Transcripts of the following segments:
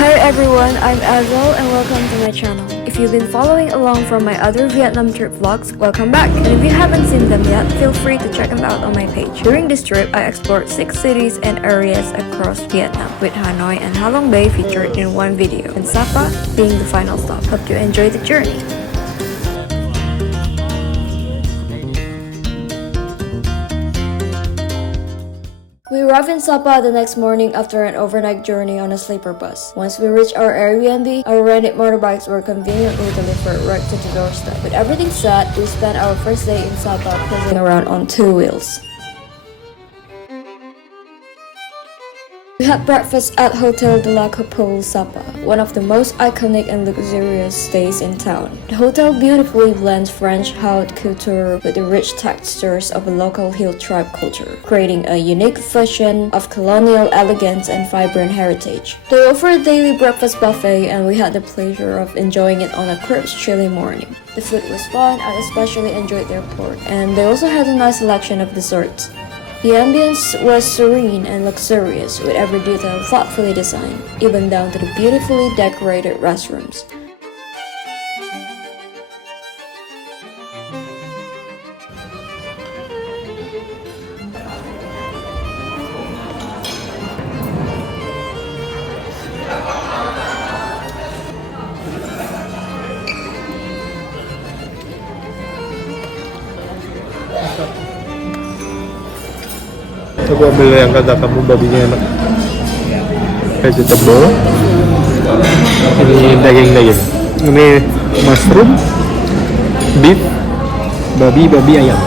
Hi everyone, I'm Azal and welcome to my channel. If you've been following along from my other Vietnam trip vlogs, welcome back. And if you haven't seen them yet, feel free to check them out on my page. During this trip, I explored 6 cities and areas across Vietnam, with Hanoi and Ha Long Bay featured in one video, and Sapa being the final stop. Hope you enjoy the journey. We arrived in Sapa the next morning after an overnight journey on a sleeper bus. Once we reached our Airbnb, our rented motorbikes were conveniently delivered right to the doorstep. With everything set, we spent our first day in Sapa cruising around on 2 wheels. We had breakfast at Hotel de la Coupole Sapa, one of the most iconic and luxurious stays in town. The hotel beautifully blends French haute couture with the rich textures of a local hill tribe culture, creating a unique fusion of colonial elegance and vibrant heritage. They offer a daily breakfast buffet, and we had the pleasure of enjoying it on a crisp, chilly morning. The food was fun. I especially enjoyed their pork, and they also had a nice selection of desserts. The ambience was serene and luxurious, with every detail thoughtfully designed, even down to the beautifully decorated restrooms. Coba beli yang kata kamu babinya enak. Vegetable. Ini daging-daging. Ini mushroom, beef, babi ayam.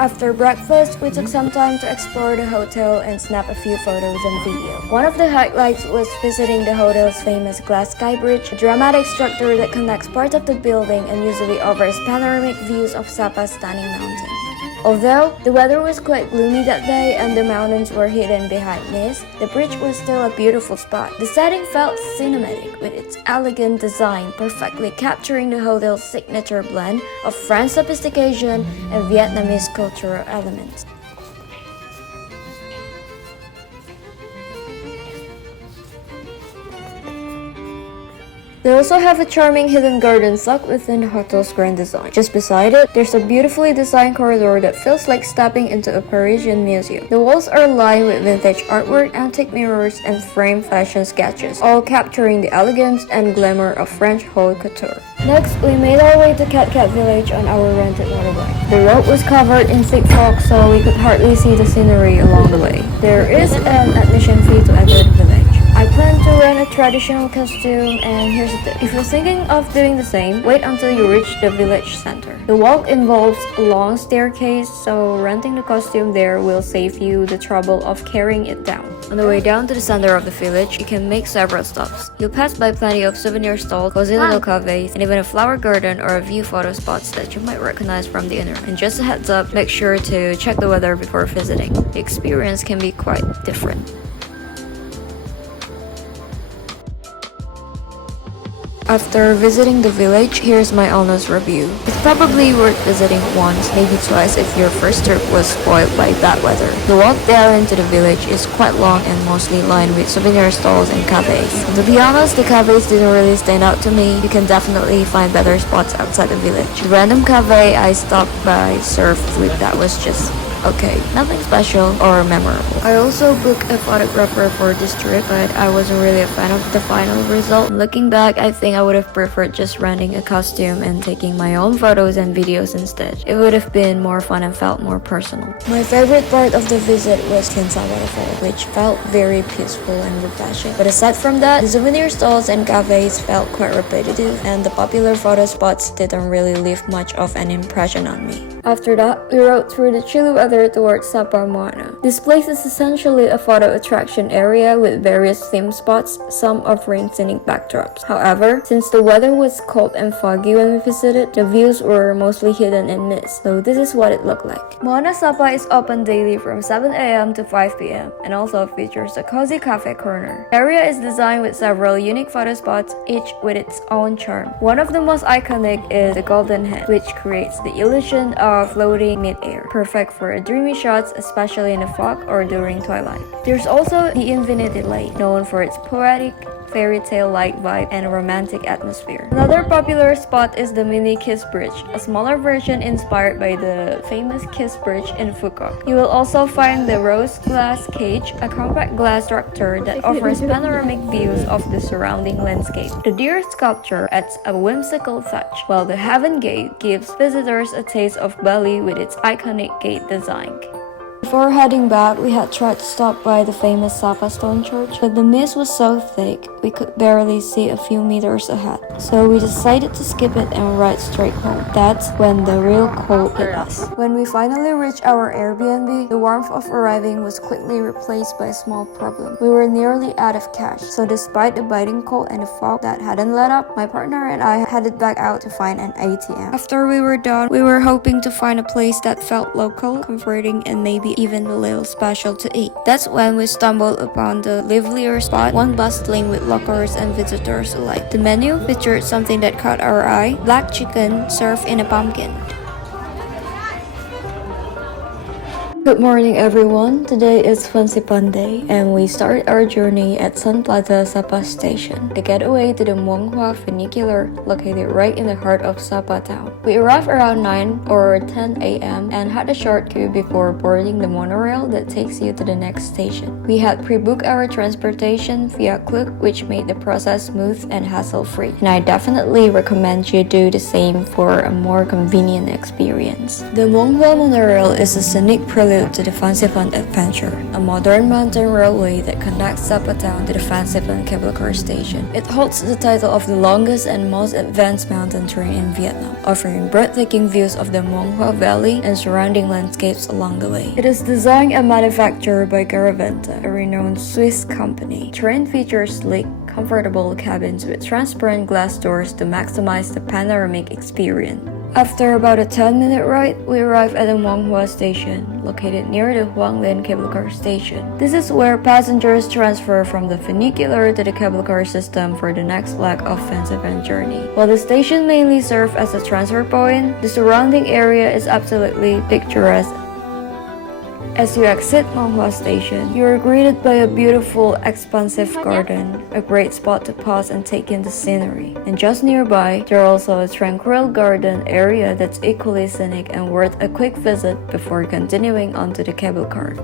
After breakfast, we took some time to explore the hotel and snap a few photos and video. One of the highlights was visiting the hotel's famous glass sky bridge, a dramatic structure that connects parts of the building and usually offers panoramic views of Sapa's stunning mountain. Although the weather was quite gloomy that day and the mountains were hidden behind mist, the bridge was still a beautiful spot. The setting felt cinematic with its elegant design, perfectly capturing the hotel's signature blend of French sophistication and Vietnamese cultural elements. They also have a charming hidden garden tucked within the hotel's grand design. Just beside it, there's a beautifully designed corridor that feels like stepping into a Parisian museum. The walls are lined with vintage artwork, antique mirrors, and framed fashion sketches, all capturing the elegance and glamour of French haute couture. Next, we made our way to Cat Cat Village on our rented motorbike. The road was covered in thick fog, so we could hardly see the scenery along the way. There is an admission fee to enter the village. I plan to rent a traditional costume, and here's the tip. If you're thinking of doing the same, wait until you reach the village center. The walk involves a long staircase, so renting the costume there will save you the trouble of carrying it down. On the way down to the center of the village, you can make several stops. You'll pass by plenty of souvenir stalls, cozy little cafes, and even a flower garden or a view photo spots that you might recognize from the internet. And just a heads up, make sure to check the weather before visiting. The experience can be quite different. After visiting the village, here's my honest review. It's probably worth visiting once, maybe twice if your first trip was spoiled by bad weather. The walk there into the village is quite long and mostly lined with souvenir stalls and cafes. And to be honest, the cafes didn't really stand out to me. You can definitely find better spots outside the village. The random cafe I stopped by served food that was just okay, nothing special or memorable. I also booked a photographer for this trip, but I wasn't really a fan of the final result. Looking back, I think I would have preferred just renting a costume and taking my own photos and videos instead. It would have been more fun and felt more personal. My favorite part of the visit was Kinsa Waterfall, which felt very peaceful and refreshing. But aside from that, the souvenir stalls and cafes felt quite repetitive, and the popular photo spots didn't really leave much of an impression on me. After that, we rode through the chilly weather towards Sapa Moana. This place is essentially a photo attraction area with various theme spots, some offering scenic backdrops. However, since the weather was cold and foggy when we visited, the views were mostly hidden in mist, so this is what it looked like. Moana Sapa is open daily from 7 a.m. to 5 p.m. and also features a cozy cafe corner. The area is designed with several unique photo spots, each with its own charm. One of the most iconic is the Golden Head, which creates the illusion of floating mid-air, perfect for dreamy shots, especially in the fog or during twilight. There's also the Infinity Lake, known for its poetic, fairy tale-like vibe and romantic atmosphere. Another popular spot is the Mini Kiss Bridge, a smaller version inspired by the famous Kiss Bridge in Phuket. You will also find the Rose Glass Cage, a compact glass structure that offers panoramic views of the surrounding landscape. The deer sculpture adds a whimsical touch, while the Heaven Gate gives visitors a taste of Bali with its iconic gate design. Before heading back, we had tried to stop by the famous Sapa Stone Church, but the mist was so thick we could barely see a few meters ahead. So we decided to skip it and ride straight home. That's when the real cold hit us. When we finally reached our Airbnb, the warmth of arriving was quickly replaced by a small problem. We were nearly out of cash, so despite the biting cold and the fog that hadn't let up, my partner and I headed back out to find an ATM. After we were done, we were hoping to find a place that felt local, comforting, and maybe even a little special to eat. That's when we stumbled upon the livelier spot, one bustling with locals and visitors alike. The menu featured something that caught our eye: black chicken served in a pumpkin. Good morning everyone, today is Fansipan Day and we started our journey at Sun Plaza Sapa Station, the getaway to the Muang Hua funicular located right in the heart of Sapa town. We arrived around 9 or 10 a.m. and had a short queue before boarding the monorail that takes you to the next station. We had pre-booked our transportation via Klook, which made the process smooth and hassle-free, and I definitely recommend you do the same for a more convenient experience. The Muang Hua monorail is a scenic prelude to the Fansipan Adventure, a modern mountain railway that connects Sapa town to the Fansipan cable car station. It holds the title of the longest and most advanced mountain train in Vietnam, offering breathtaking views of the Muang Hua Valley and surrounding landscapes along the way. It is designed and manufactured by Garaventa, a renowned Swiss company. The train features sleek, comfortable cabins with transparent glass doors to maximize the panoramic experience. After about a 10-minute ride, we arrived at the Muang Hua station, located near the Huang Lin cable car station. This is where passengers transfer from the funicular to the cable car system for the next leg of Fansipan journey. While the station mainly serves as a transfer point, the surrounding area is absolutely picturesque. As you exit Muang Hua Station, you are greeted by a beautiful, expansive garden, a great spot to pause and take in the scenery. And just nearby, there is also a tranquil garden area that's equally scenic and worth a quick visit before continuing onto the cable car.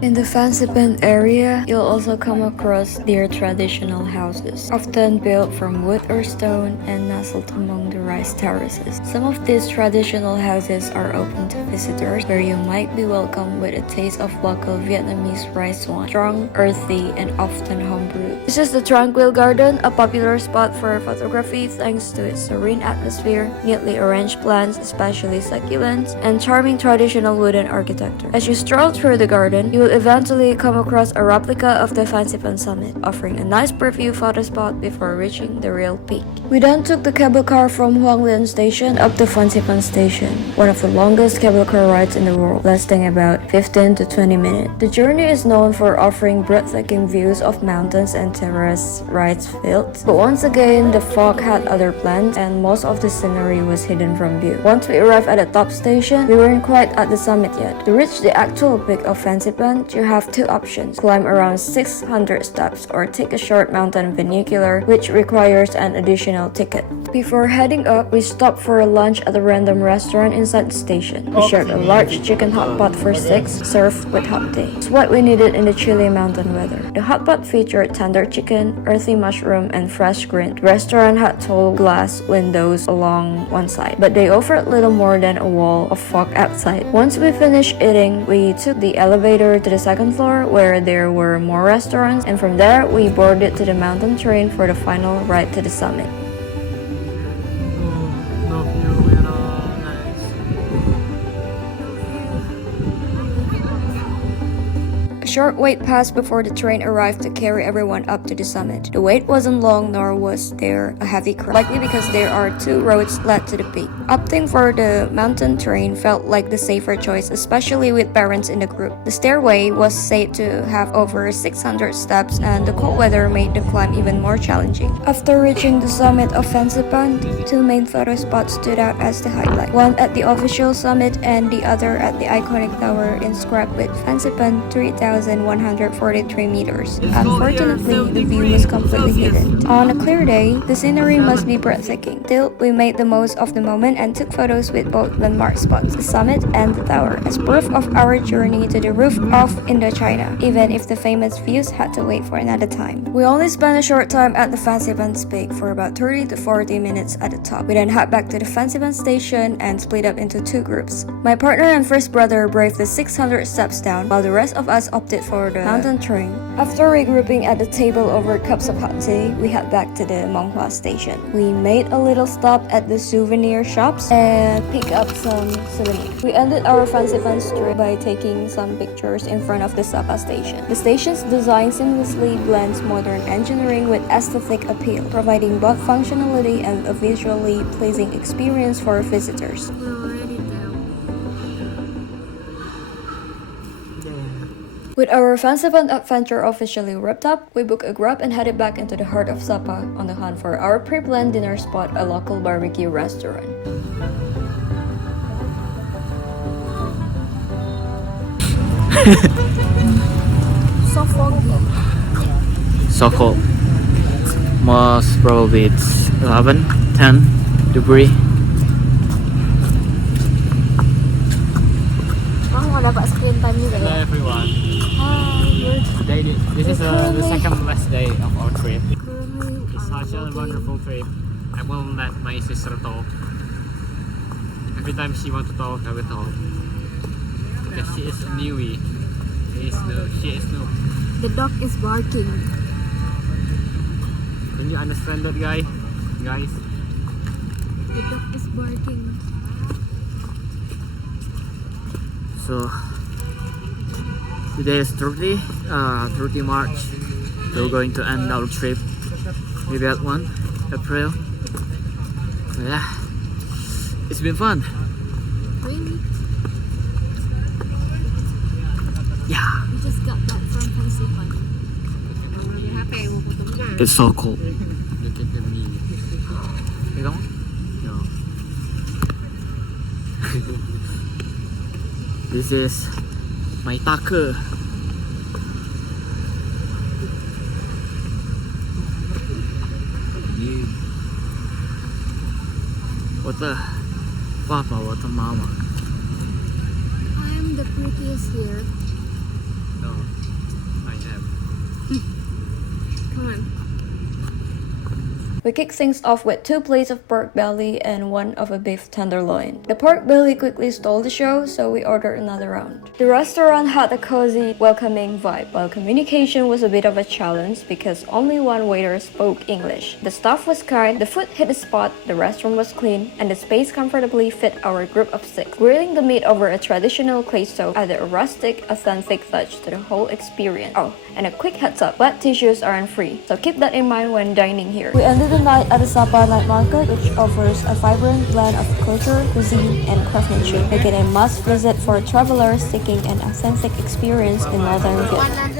In the Fansipan area, you'll also come across their traditional houses, often built from wood or stone and nestled among the rice terraces. Some of these traditional houses are open to visitors, where you might be welcomed with a taste of local Vietnamese rice wine, strong, earthy, and often homebrewed. This is the Tranquil Garden, a popular spot for photography thanks to its serene atmosphere, neatly arranged plants, especially succulents, and charming traditional wooden architecture. As you stroll through the garden, you will eventually come across a replica of the Fansipan summit, offering a nice preview photo spot before reaching the real peak. We then took the cable car from Huang Lin Station up to Fansipan Station, one of the longest cable car rides in the world, lasting about 15 to 20 minutes. The journey is known for offering breathtaking views of mountains and terrace rice fields, but once again, the fog had other plans and most of the scenery was hidden from view. Once we arrived at the top station, we weren't quite at the summit yet. To reach the actual peak of Fansipan, you have two options: climb around 600 steps or take a short mountain funicular, which requires an additional ticket. Before heading up, we stopped for a lunch at a random restaurant inside the station. We shared a large chicken hot pot for 6, served with hot tea. It's what we needed in the chilly mountain weather. The hot pot featured tender chicken, earthy mushroom, and fresh green. The restaurant had tall glass windows along one side, but they offered little more than a wall of fog outside. Once we finished eating, we took the elevator to the second floor where there were more restaurants, and from there we boarded to the mountain train for the final ride to the summit. short wait passed before the train arrived to carry everyone up to the summit. The wait wasn't long, nor was there a heavy crowd, likely because there are 2 roads led to the peak. Opting for the mountain train felt like the safer choice, especially with parents in the group. The stairway was said to have over 600 steps, and the cold weather made the climb even more challenging. After reaching the summit of Fansipan, 2 main photo spots stood out as the highlight. One at the official summit and the other at the iconic tower inscribed with Fansipan 3,143 meters. Unfortunately, the view was completely hidden. On a clear day, the scenery must be breathtaking. Still, we made the most of the moment and took photos with both landmark spots, the summit and the tower, as proof of our journey to the roof of Indochina, even if the famous views had to wait for another time. We only spent a short time at the Fansipan's peak for about 30 to 40 minutes at the top. We then head back to the Fansipan station and split up into 2 groups. My partner and first brother braved the 600 steps down, while the rest of us opted for the mountain train. After regrouping at the table over cups of hot tea, we head back to the Monghua station. We made a little stop at the souvenir shops and picked up some souvenirs. We ended our Fansipan trip by taking some pictures in front of the Sapa station. The station's design seamlessly blends modern engineering with aesthetic appeal, providing both functionality and a visually pleasing experience for visitors. With our Fansipan adventure officially wrapped up, we booked a Grab and headed back into the heart of Sapa on the hunt for our pre-planned dinner spot, a local barbecue restaurant. So foggy. So cold. Most probably it's 11, 10 degree. Mau dapat screen time juga Hello ya? everyone. Hi, This is the second last day of our trip. currently It's such a wonderful trip. I won't let my sister talk. Every time she wants to talk, I will talk. Because she is a newbie. She is new. The dog is barking. Can you understand that, guys? The dog is barking. So today is 30 March. We're going to end our trip maybe at 1 April. So yeah, it's been fun. Really? Yeah, We just got back from Fansipan. it's so cold. Look at the knee. You know? No. This is my taco. Water Papa, water Mama. I am the prettiest here. No, I am. Come on. We kicked things off with 2 plates of pork belly and 1 of a beef tenderloin. The pork belly quickly stole the show, so we ordered another round. The restaurant had a cozy, welcoming vibe, while communication was a bit of a challenge because only 1 waiter spoke English. The staff was kind, the food hit the spot, the restaurant was clean, and the space comfortably fit our group of 6. Grilling the meat over a traditional clay stove added a rustic, authentic touch to the whole experience. Oh, and a quick heads up, wet tissues aren't free, so keep that in mind when dining here. We ended the night at the Sapa Night Market, which offers a vibrant blend of culture, cuisine, and craftsmanship, making it a must-visit for travelers seeking an authentic experience in northern Vietnam.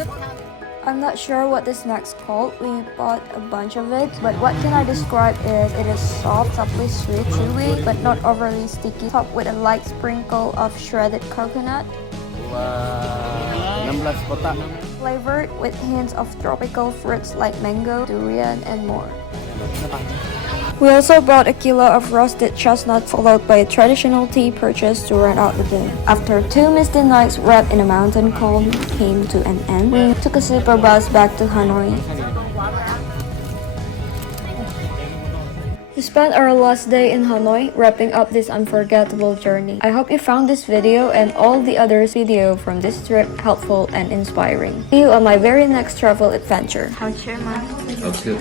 I'm not sure what this snack's called. We bought a bunch of it, but what can I describe is it is soft, softly sweet, chewy, but not overly sticky, topped with a light sprinkle of shredded coconut. 16 kotak. Flavored with hints of tropical fruits like mango, durian, and more. We also bought a kilo of roasted chestnut, followed by a traditional tea purchase to round out the day. After 2 misty nights wrapped in a mountain calm came to an end, we took a sleeper bus back to Hanoi. We spent our last day in Hanoi, wrapping up this unforgettable journey. I hope you found this video and all the other videos from this trip helpful and inspiring. See you on my very next travel adventure. How's your mom? That's good.